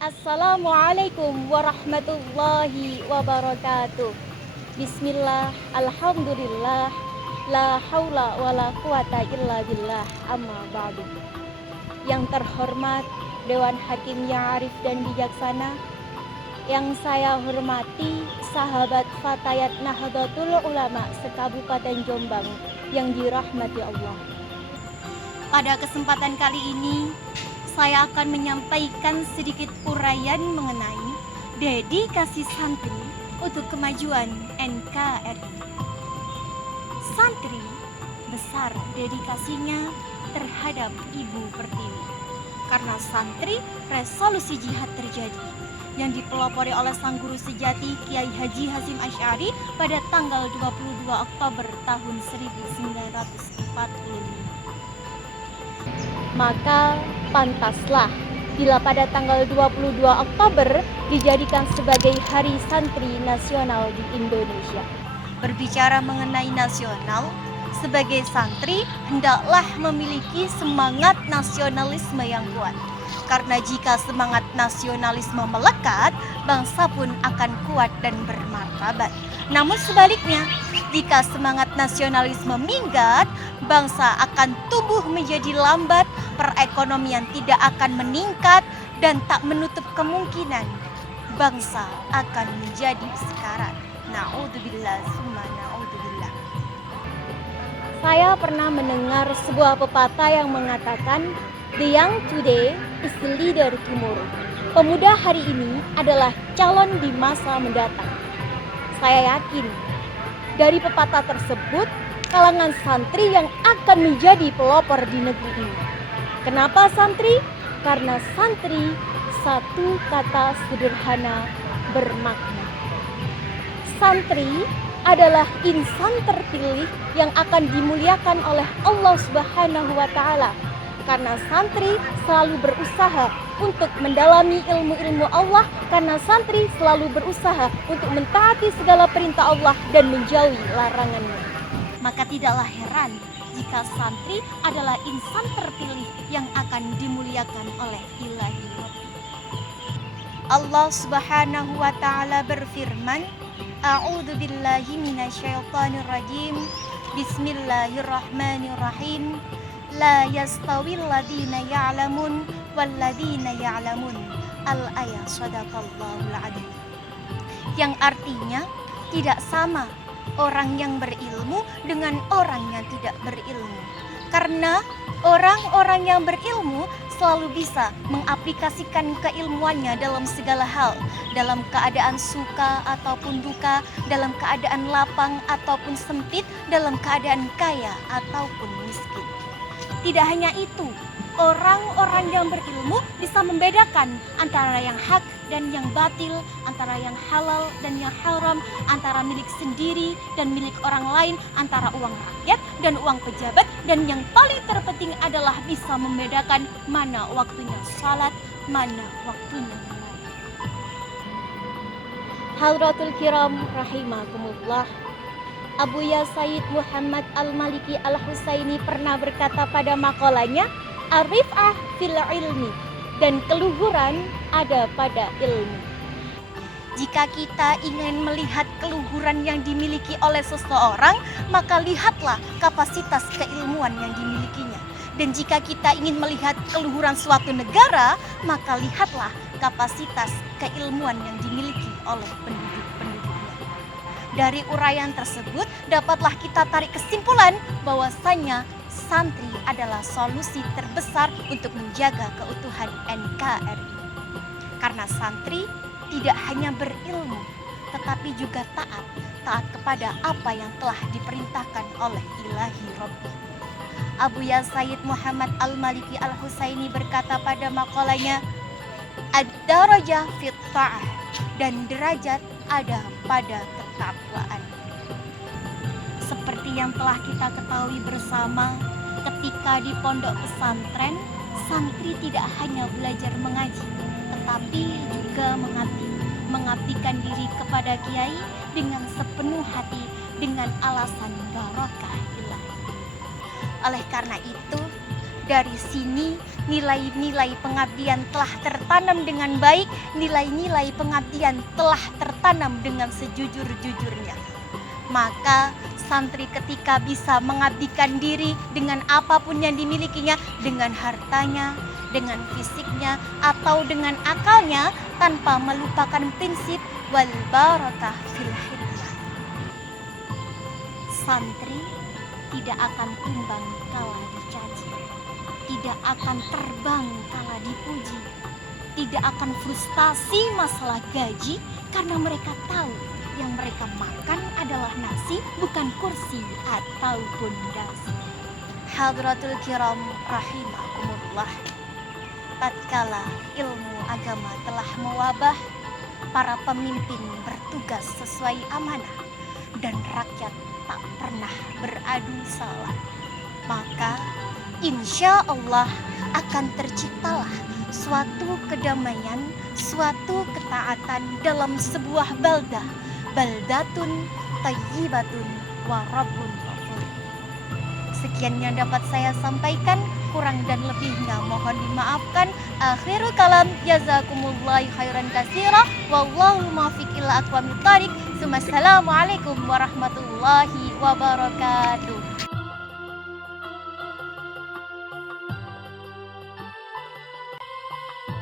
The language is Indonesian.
Assalamualaikum warahmatullahi wabarakatuh. Bismillah, alhamdulillah, la haula wala quwata illa billah, amma ba'du. Yang terhormat Dewan Hakim yang arif dan bijaksana, yang saya hormati sahabat Fatayat Nahdlatul Ulama se-Kabupaten Jombang yang dirahmati Allah. Pada kesempatan kali ini, saya akan menyampaikan sedikit uraian mengenai dedikasi santri untuk kemajuan NKRI. Santri besar dedikasinya terhadap Ibu Pertiwi. Karena santri resolusi jihad terjadi yang dipelopori oleh sang guru sejati Kiai Haji Hasyim Asy'ari pada tanggal 22 Oktober tahun 1945. Maka pantaslah bila pada tanggal 22 Oktober dijadikan sebagai Hari Santri Nasional di Indonesia. Berbicara mengenai nasional, sebagai santri hendaklah memiliki semangat nasionalisme yang kuat. Karena jika semangat nasionalisme melekat, bangsa pun akan kuat dan bermartabat. Namun sebaliknya, jika semangat nasionalisme minggat, bangsa akan tumbuh menjadi lambat, perekonomian tidak akan meningkat, dan tak menutup kemungkinan bangsa akan menjadi sekarat. Na'udzubillah summa na'udzubillah. Saya pernah mendengar sebuah pepatah yang mengatakan, "The young today is the leader tomorrow." Pemuda hari ini adalah calon di masa mendatang. Saya yakin dari pepatah tersebut, kalangan santri yang akan menjadi pelopor di negeri ini. Kenapa santri? Karena santri satu kata sederhana bermakna. Santri adalah insan terpilih yang akan dimuliakan oleh Allah Subhanahu wa Ta'ala. Karena santri selalu berusaha untuk mendalami ilmu-ilmu Allah, karena santri selalu berusaha untuk mentaati segala perintah Allah dan menjauhi larangannya. Maka tidaklah heran jika santri adalah insan terpilih yang akan dimuliakan oleh Ilahi Rabbi. Allah Subhanahu wa Ta'ala berfirman, "A'udzu billahi minasyaitonir rajim. Bismillahirrahmanirrahim. La yastawil ladina ya'lamun wal ladina ya'lamun." Al-ayat sadaqallahul adzim. Yang artinya tidak sama orang yang berilmu dengan orang yang tidak berilmu. Karena orang-orang yang berilmu selalu bisa mengaplikasikan keilmuannya dalam segala hal, dalam keadaan suka ataupun duka, dalam keadaan lapang ataupun sempit, dalam keadaan kaya ataupun miskin. Tidak hanya itu, orang-orang yang berilmu bisa membedakan antara yang hak dan yang batil, antara yang halal dan yang haram, antara milik sendiri dan milik orang lain, antara uang rakyat dan uang pejabat, dan yang paling terpenting adalah bisa membedakan mana waktunya salat, mana waktunya mengaji. Hadratul kiram rahimakumullah. Abuya Sayyid Muhammad Al-Maliki Al-Husaini pernah berkata pada makalahnya, "Arif'ah fil ilmi," dan keluhuran ada pada ilmu. Jika kita ingin melihat keluhuran yang dimiliki oleh seseorang, maka lihatlah kapasitas keilmuan yang dimilikinya. Dan jika kita ingin melihat keluhuran suatu negara, maka lihatlah kapasitas keilmuan yang dimiliki oleh penduduk-penduduknya. Dari uraian tersebut, dapatlah kita tarik kesimpulan bahwasanya santri adalah solusi terbesar untuk menjaga keutuhan NKRI. Karena santri tidak hanya berilmu, tetapi juga taat kepada apa yang telah diperintahkan oleh Ilahi Rabbi. Abuya Sayyid Muhammad Al-Maliki Al-Husaini berkata pada makalahnya, "Ad-darajah fit ta'ah," dan derajat ada pada ketakwaan. Seperti yang telah kita ketahui bersama, ketika di pondok pesantren, santri tidak hanya belajar mengaji, tetapi juga mengabdikan diri kepada kiai dengan sepenuh hati, dengan alasan barokah ilahi. Oleh karena itu, Dari sini nilai-nilai pengabdian telah tertanam dengan baik, nilai-nilai pengabdian telah tertanam dengan sejujur-jujurnya. Maka santri ketika bisa mengabdikan diri dengan apapun yang dimilikinya, dengan hartanya, dengan fisiknya, atau dengan akalnya, tanpa melupakan prinsip wal barakah fil hidmah. Santri tidak akan tumbang kala dicaci, tidak akan terbang kala dipuji, tidak akan frustasi masalah gaji karena mereka tahu yang mereka makan adalah nasi, bukan kursi ataupun dasi. Hadratul kiram rahimakumullah. Tatkala ilmu agama telah mewabah, para pemimpin bertugas sesuai amanah dan rakyat tak pernah beradu salah. Maka insya Allah akan terciptalah suatu kedamaian, suatu ketaatan dalam sebuah baldah. Baldatun tayyibatun wa rabbun ghafur. Sekian yang dapat saya sampaikan, kurang dan lebihnya mohon dimaafkan. Akhirul kalam, jazakumullahu khairan katsira, wallahu muwaffiq ila aqwamit thariq. Assalamualaikum warahmatullahi wabarakatuh.